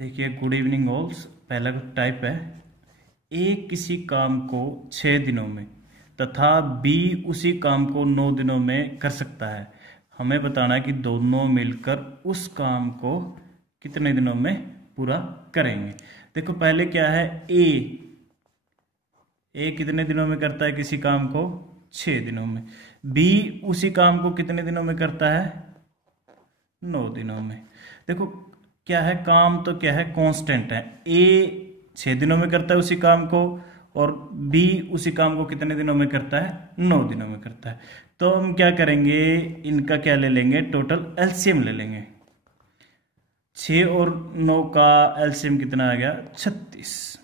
देखिए, good evening ऑल्स। पहला type है, ए किसी काम को 6 दिनों में तथा बी उसी काम को 9 दिनों में कर सकता है। हमें बताना है कि दोनों मिलकर उस काम को कितने दिनों में पूरा करेंगे। देखो, पहले क्या है, ए कितने दिनों में करता है किसी काम को? 6 दिनों में। बी उसी काम को कितने दिनों में करता है? 9 दिनों में। देखो, क्या है, काम तो क्या है, कांस्टेंट है। ए 6 दिनों में करता है उसी काम को, और बी उसी काम को कितने दिनों में करता है? 9 दिनों में करता है। तो हम क्या करेंगे, इनका क्या ले लेंगे, टोटल एलसीएम ले लेंगे। 6 और 9 का एलसीएम कितना आ गया? 36।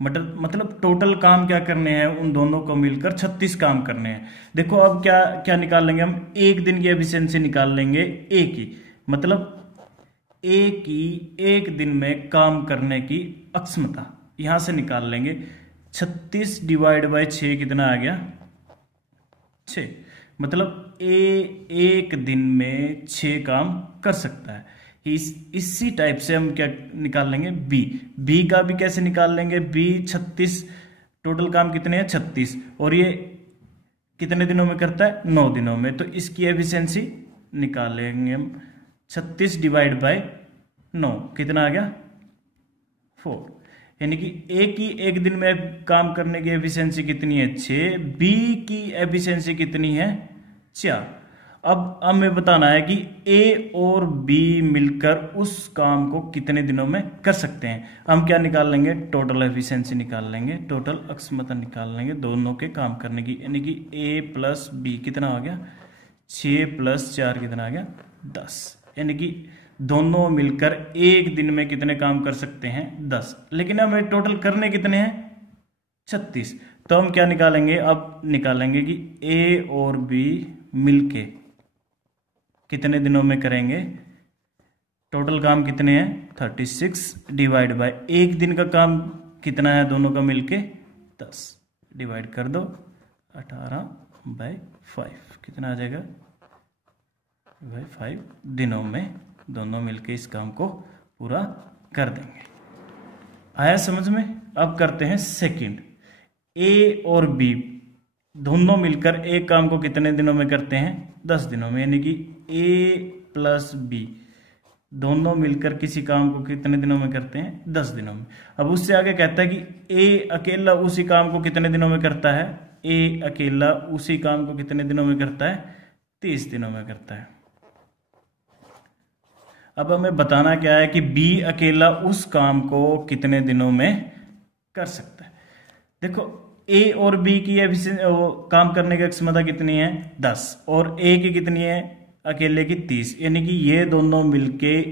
मतलब टोटल काम क्या करने हैं, उन दोनों को मिलकर 36 काम करने हैं। देखो, अब क्या क्या निकाल लेंगे हम, एक दिन की एफिशिएंसी निकाल लेंगे ए की। मतलब ए की एक दिन में काम करने की अक्षमता यहां से निकाल लेंगे। 36 डिवाइड बाय 6 कितना आ गया? 6। मतलब ए एक दिन में 6 काम कर सकता है। इसी टाइप से हम क्या निकाल लेंगे, बी का भी कैसे निकाल लेंगे? बी 36, टोटल काम कितने हैं? 36, और ये कितने दिनों में करता है? 9 दिनों में। तो इसकी एफिशिएंसी निकाल लेंगे हम। 36 डिवाइड बाय 9 कितना आ गया? 4। यानी कि ए की एक दिन में काम करने की एफिशिएंसी कितनी है? 6। बी की एफिशिएंसी कितनी है? 4। अब हमें बताना है कि ए और बी मिलकर उस काम को कितने दिनों में कर सकते हैं। हम क्या निकाल लेंगे, टोटल एफिशिएंसी निकाल लेंगे, टोटल अक्षमता निकाल लेंगे दोनों के काम करने की। यानी कि ए प्लस बी कितना हो गया? 6 प्लस 4 कितना आ गया? 10। यानी कि दोनों मिलकर एक दिन में कितने काम कर सकते हैं? 10। लेकिन हमें टोटल करने कितने हैं? 36। तो हम क्या निकालेंगे, अब निकालेंगे कि ए और बी मिलके कितने दिनों में करेंगे। टोटल काम कितने हैं? 36 डिवाइड बाय एक दिन का काम कितना है दोनों का मिलके? 10। डिवाइड कर दो 18/5 कितना आ जाएगा? 5 दिनों में दोनों मिलके इस काम को पूरा कर देंगे। आया समझ में? अब करते हैं सेकंड। ए और बी दोनों मिलकर एक काम को कितने दिनों में करते हैं? 10 दिनों में। यानी कि ए प्लस बी दोनों मिलकर किसी काम को कितने दिनों में करते हैं? 10 दिनों में। अब उससे आगे कहता है कि ए अकेला उसी काम को कितने दिनों में करता है? ए अकेला उसी काम को कितने दिनों में करता है? 30 दिनों में करता है। अब हमें बताना क्या है कि बी अकेला उस काम को कितने दिनों में कर सकता है। देखो, ए और बी की काम करने की क्षमता कितनी है? 10, और ए की कितनी है? अकेले की 30। यानी कि ये दोनों मिलके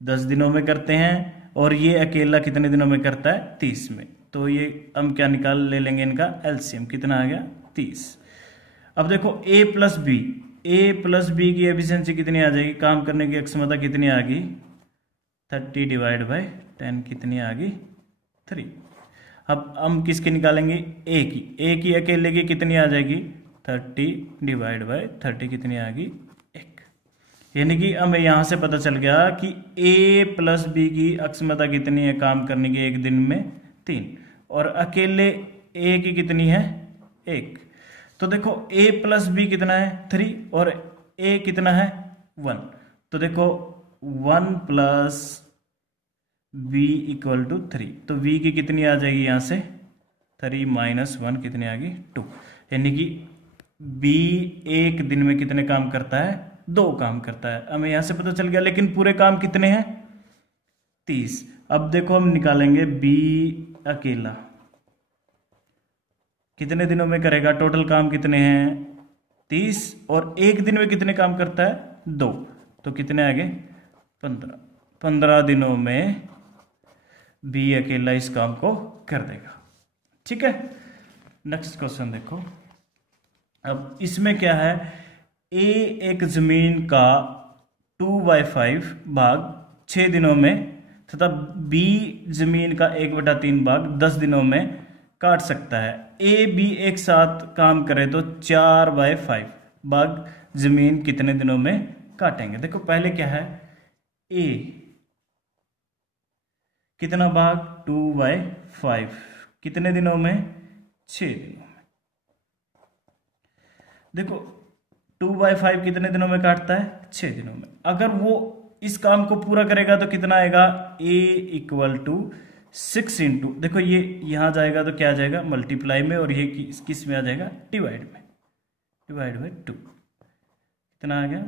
10 दिनं में करते हैं, और ये अकेला कितने दिनों में करता है? 30 में। तो ये हम क्या निकाल ले लेंगे, इनका एलसीएम कितना आ गया? 30। अब देखो, ए प्लस बी की एफिशिएंसी कितनी आ जाएगी, काम करने की क्षमता कितनी आ गई? 30 डिवाइड बाय 10 कितनी आ गई? 3। अब हम किसकी निकालेंगे? ए की अकेले की कितनी आ जाएगी? 30 डिवाइड बाय 30 कितनी आ गई? 1। यानी कि हमें यहां से पता चल गया कि ए प्लस बी की अक्षमता कितनी है काम करने की एक दिन में? 3। और अकेले ए की कितनी है? 1। तो देखो, ए प्लस बी कितना है? 3, और ए कितना है? 1। तो देखो, 1 प्लस बी इक्वल टू 3। तो बी की कितनी आ जाएगी यहां से? 3 माइनस 1 कितनी आ गई? 2। यानी कि बी एक दिन में कितने काम करता है? 2 काम करता है। हमें यहां से पता चल गया। लेकिन पूरे काम कितने हैं? 30। अब देखो, हम निकालेंगे बी अकेला कितने दिनों में करेगा। टोटल काम कितने हैं? 30, और एक दिन में कितने काम करता है? 2। तो कितने आ गए? 15। 15 दिनों में बी अकेला इस काम को कर देगा। ठीक है, नेक्स्ट क्वेश्चन देखो। अब इसमें क्या है, ए एक जमीन का 2/5 भाग 6 दिनों में तथा बी जमीन का 1/3 भाग 10 दिनों में काट सकता है। ए बी एक साथ काम करे तो 4/5 भाग जमीन कितने दिनों में काटेंगे। देखो, पहले क्या है, ए कितना भाग 2/5 कितने दिनों में 6 दिनों में। देखो 2/5 कितने दिनों में काटता है 6 दिनों में। अगर वो इस काम को पूरा करेगा तो कितना आएगा a = 6 इंटू, देखो ये यहां जाएगा तो क्या आ जाएगा मल्टीप्लाई में, और ये किस में आ जाएगा डिवाइड में, डिवाइड बाई 2 कितना आ गया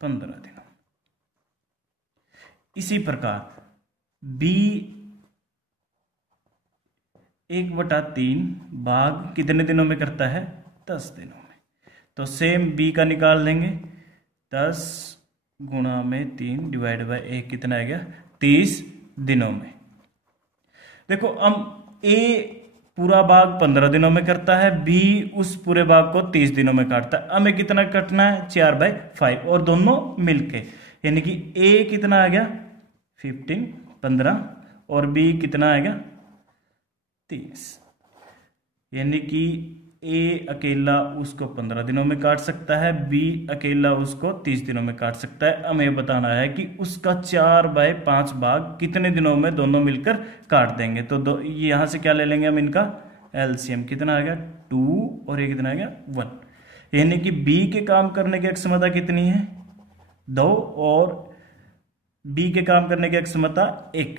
15 दिनों। इसी प्रकार b 1/3 भाग कितने दिनों में करता है 10 दिनों में। तो सेम b का निकाल लेंगे, 10 गुणा में 3 डिवाइड बाय 1 कितना आ गया 30 दिनों में। देखो हम a पूरा भाग 15 दिनों में करता है, b उस पूरे भाग को 30 दिनों में काटता है। हमें कितना कटना है 4/5 और दोनों मिलके, यानी कि a कितना आ गया 15 और b कितना आ गया 30, यानी कि a अकेला उसको 15 दिनों में काट सकता है, b अकेला उसको 30 दिनों में काट सकता है। हमें बताना है कि उसका 4/5 भाग कितने दिनों में दोनों मिलकर काट देंगे। तो यहां से क्या ले लेंगे हम इनका एलसीएम, कितना आ गया 2 और ये कितना आ गया 1, यानी कि b के काम करने की क्षमता कितनी है 2 और b के काम करने की क्षमता 1,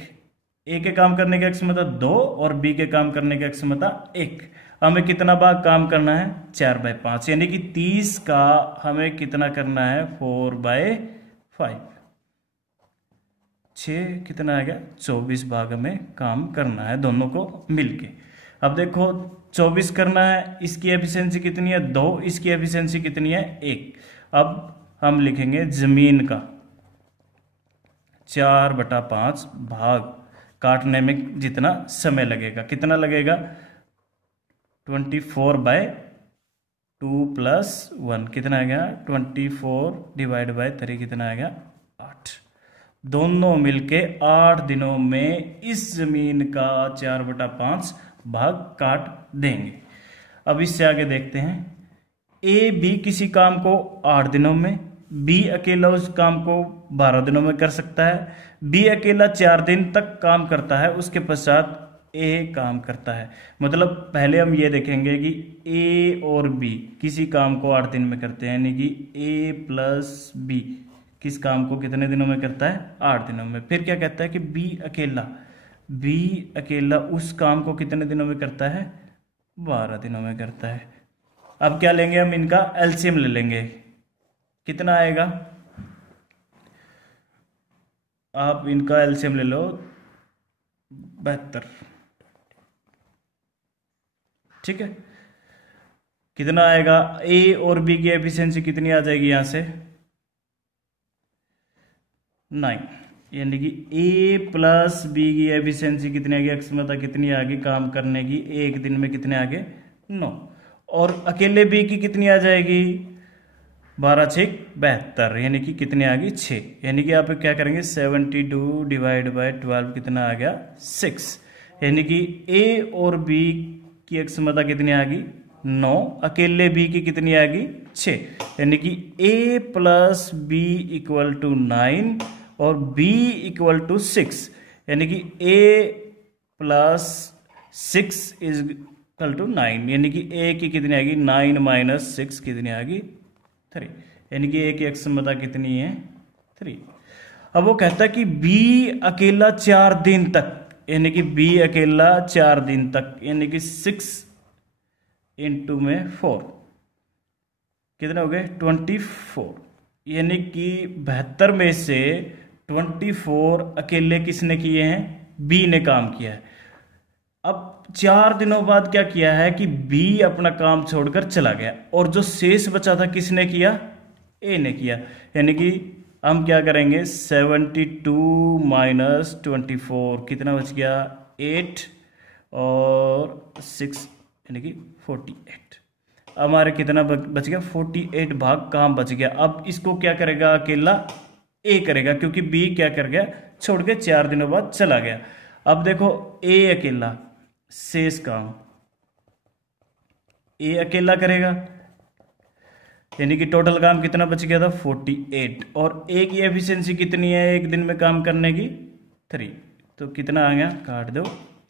a के काम करने की क्षमता 2 और b के काम करने की क्षमता 1। हमें कितना भाग काम करना है 4/5, यानी कि 30 का हमें कितना करना है 4/5, 6 कितना आ गया 24 भाग हमें काम करना है दोनों को मिलके। अब देखो 24 करना है, इसकी एफिशिएंसी कितनी है 2, इसकी एफिशिएंसी कितनी है 1। अब हम लिखेंगे जमीन का 4/5 भाग काटने में जितना समय लगेगा, कितना लगेगा 24/2 + 1 कितना आ गया 24 डिवाइड बाय 3 कितना आ गया 8। दोनों मिलके 8 दिनों में इस जमीन का 4/5 भाग काट देंगे। अब इससे आगे देखते हैं, a b किसी काम को 8 दिनों में, b अकेला उस काम को 12 दिनों में कर सकता है, b अकेला 4 दिन तक काम करता है, उसके पश्चात a काम करता है। मतलब पहले हम ये देखेंगे कि a और b किसी काम को 8 दिन में करते हैं, यानी कि a + b किस काम को कितने दिनों में करता है 8 दिनों में। फिर क्या कहता है कि b अकेला उस काम को कितने दिनों में करता है 12 दिनों में करता है। अब क्या लेंगे हम इनका एलसीएम ले लेंगे, कितना आएगा आप इनका एलसीएम ले लो 72, ठीक है। कितना आएगा a और b की एफिशिएंसी कितनी आ जाएगी यहां से 9, यानी कि a + b की एफिशिएंसी कितनी आ गई, क्षमता कितनी आ गई काम करने की एक दिन में कितने आ गए 9, और अकेले b की कितनी आ जाएगी 12 × 72, यानी कि कितनी आ गई 6, यानी कि आप क्या करेंगे 72 डिवाइड बाय 12 कितना आ गया 6, यानी कि a और b की क्षमता कितनी आ गई 9, अकेले b की कितनी आ गई 6, यानी कि a + b = 9 और b = 6, यानी कि a + 6 = 9, यानी कि a की कितनी आ गई 9 - 6 कितनी आ गई 3, यानी कि a की क्षमता कितनी है 3। अब वो कहता है कि b अकेला 4 दिन तक, यानी कि b अकेला 4 दिन तक, यानी कि 6 × 4 कितने हो गए 24, यानी कि 72 में से 24 अकेले किसने किए हैं b ने काम किया है। अब 4 दिनों बाद क्या किया है कि b अपना काम छोड़कर चला गया, और जो शेष बचा था किसने किया a ने किया, यानी कि हम क्या करेंगे 72 - 24 कितना बच गया 8 और 6 यानी कि 48, हमारे कितना बच गया 48 भाग काम बच गया। अब इसको क्या करेगा अकेला a करेगा, क्योंकि b क्या कर गया छोड़ के 4 दिनों बाद चला गया। अब देखो a अकेला शेष काम a अकेला करेगा, यानी कि टोटल काम कितना बच गया था 48, और a की एफिशिएंसी कितनी है एक दिन में काम करने की 3, तो कितना आ गया, काट दो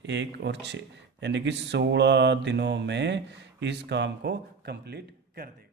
1 और 6, यानी कि 16 दिनों में इस काम को कंप्लीट कर देगा।